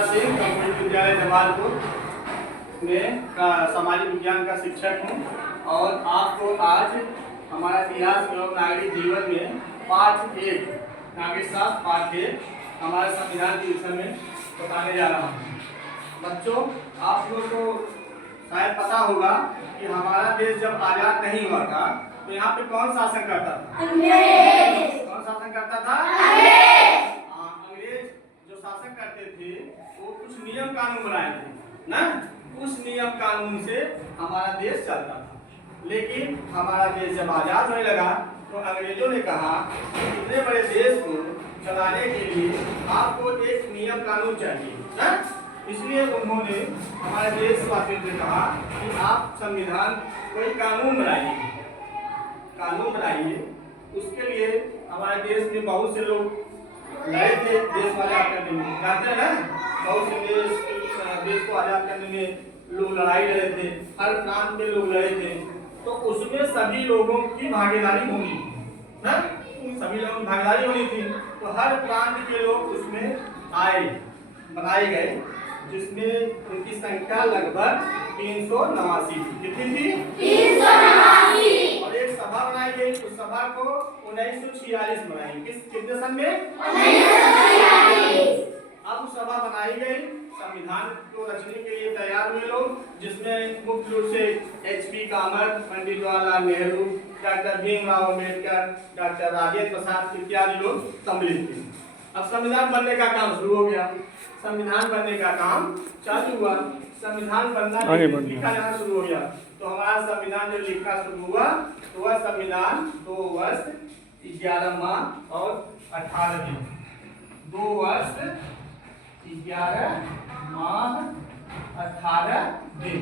Computer विद्यालय जमालपुर में सामाजिक विज्ञान का शिक्षक हूँ और आपको आज हमारा इतिहास एवं नागरिक जीवन में पाठ 1 नागरिक शास्त्र पाठ 1 हमारे संविधान के विषय में बताने जा रहा हूँ। बच्चों, आप लोग को शायद पता होगा कि हमारा देश जब आजाद नहीं हुआ था तो यहाँ पे कौन शासन करता था? अंग्रेज। कौन शासन करता था? अंग्रेज जो शासन करते थे वो कुछ नियम कानून बनाए थे ना, उस नियम कानून से हमारा देश चलता था। लेकिन हमारा देश जब आजाद होने लगा तो अंग्रेजों ने कहा कि इतने बड़े देश को चलाने के लिए आपको एक नियम कानून चाहिए ना, इसलिए उन्होंने हमारे देशवासियों से कहा कि आप संविधान कोई कानून बनाइए। उसके लिए हमारे देश में बहुत से लोग लड़े थे, देश को आजाद करने में, जानते हैं ना, बहुत से देश को आजाद करने में लोग लड़ाई लड़े थे, हर प्रांत में लोग लड़े थे। तो उसमें सभी लोगों की भागीदारी होनी ना, सभी लोगों की भागीदारी होनी थी। तो हर प्रांत के लोग उसमें बनाए गए, जिसमें उनकी संख्या लगभग 389 थी। कितनी थी? 389। और एक सभा बनाई गई, उस सभा को 1946 बनाई। कितने सन में? 1946। अब सभा बनाई गई, संविधान को रचने के लिए तैयार हुए लोग, जिसमें मुख्य रूप से HP Kamat, Pandit Jawaharlal Nehru, doctor Bhimrao Ambedkar, doctor Rajendra Prasad इत्यादि लोग सम्मिलित थे। अब संविधान बनने का काम शुरू हो गया, संविधान बनने का काम चालू हुआ, संविधान बनना लिखा जाना शुरू हो गया। तो हमारा संविधान जब लिखना शुरू हुआ तो वह संविधान 2 वर्ष 11 माह और 18 दिन, 2 वर्ष 11 माह 18 दिन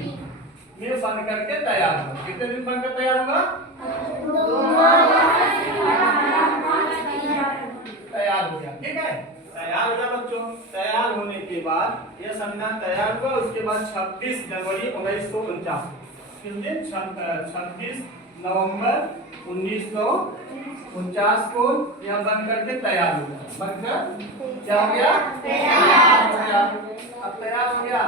में बन करके तैयार हुआ। कितने दिन बनकर तैयार हुआ? तैयार हो गया, ठीक है, तैयार हो गया बच्चों। तैयार होने के बाद यह संविधान तैयार हुआ, उसके बाद 26 जनवरी 1949 किस दिन? 26 नवंबर 1949 को यह बन करके तैयार हो गया। बनकर क्या हो गया? तैयार हो गया। अब तैयार हो गया,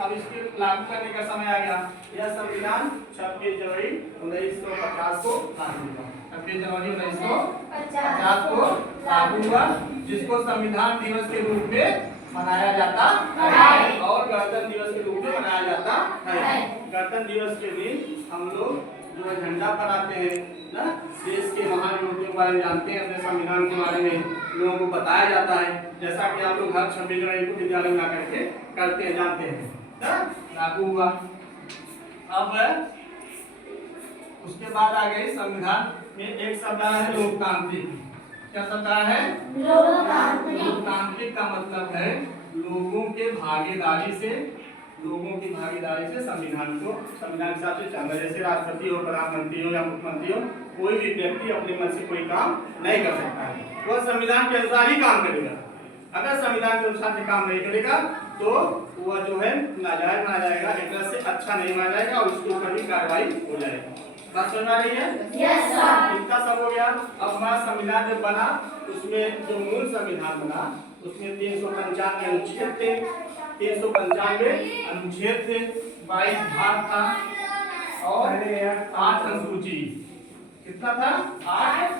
अब इसके लागू करने का समय आ गया। यह संविधान 26 जनवरी 1950 को लागू हुआ। 26 जनवरी 1950 को लागू हुआ, जिसको संविधान दिवस के रूप में मनाया जाता है और गणतंत्र दिवस के रूप में मनाया जाता है। गणतंत्र दिवस के दिन हम लोग जो है झंडा फहराते हैं ना, देश के महान व्यक्तियों के बारे में जानते हैं, अपने संविधान के बारे में लोगों को बताया जाता है, जैसा कि आप लोग हर 26 जनवरी को विद्यालय में आकर के करते हैं, जानते हैं। लागू हुआ। अब उसके बाद आ गई संविधान में एक शब्द है लोकतांत्रिक। क्या शब्द है? लोकतांत्रिक का मतलब है लोगों की भागीदारी से संविधान के हिसाब से चलना। जैसे राष्ट्रपति हो, प्रधानमंत्री हो या मुख्यमंत्री हो, कोई भी व्यक्ति अपने मन से कोई काम नहीं कर सकता है, वह संविधान के अनुसार ही काम करेगा। अगर संविधान के अनुसार से काम नहीं करेगा तो वह जो है नाजायज माना जाएगा, एक तरह से अच्छा नहीं माना जाएगा और उसके ऊपर भी कार्रवाई हो जाएगी। बात समझ आ रही है? Yes sir. इतना सब हो गया। अब हमारा संविधान जब बना, उसमें जो मूल संविधान बना उसमें 395 अनुच्छेद थे, 395 अनुच्छेद थे, 22 भाग था और 8 अनुसूची। कितना था? 8।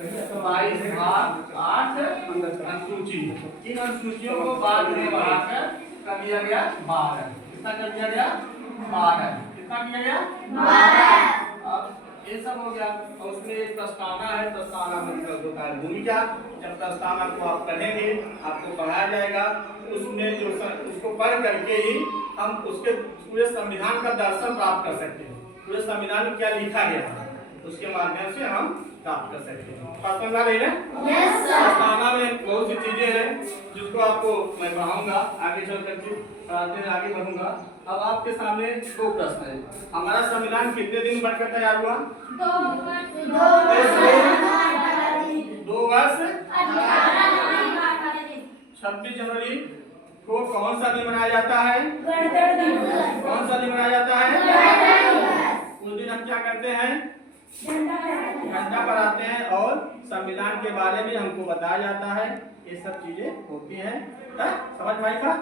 22 भाग 8 अनुसूची। इन अनुसूचियों को बाद में बढ़ाकर कर दिया गया 12। कितना कर दिया गया? 12। कितना किया गया? 12। अब ये सब हो गया और उसमें एक प्रस्तावना है, प्रस्तावना मतलब होता है भूमिका। जब प्रस्तावना को आप पढ़ेंगे, आपको पढ़ाया जाएगा, उसमें जो उसको पढ़ करके ही हम उसके पूरे संविधान का दर्शन प्राप्त कर सकते हैं। पूरे संविधान में क्या लिखा गया है उसके माध्यम से हम प्राप्त कर सकते हैं। बात समझ आ रही है? Yes sir. प्रस्तावना में बहुत सी चीजें हैं जिसको आपको मैं पढ़ाऊंगा, आगे चल करके पढ़ाते आगे बढ़ूंगा। अब आपके सामने 2 प्रश्न है। हमारा संविधान कितने दिन बनकर तैयार हुआ? 2 वर्ष 26 जनवरी को कौन सा दिन मनाया जाता है? गणतंत्र दिवस। कौन सा दिन मनाया जाता है? उस दिन हम क्या करते हैं? झंडा फहराते हैं और संविधान के बारे में हमको बताया जाता है। ये सब चीजें होती हैं। समझ भाई का?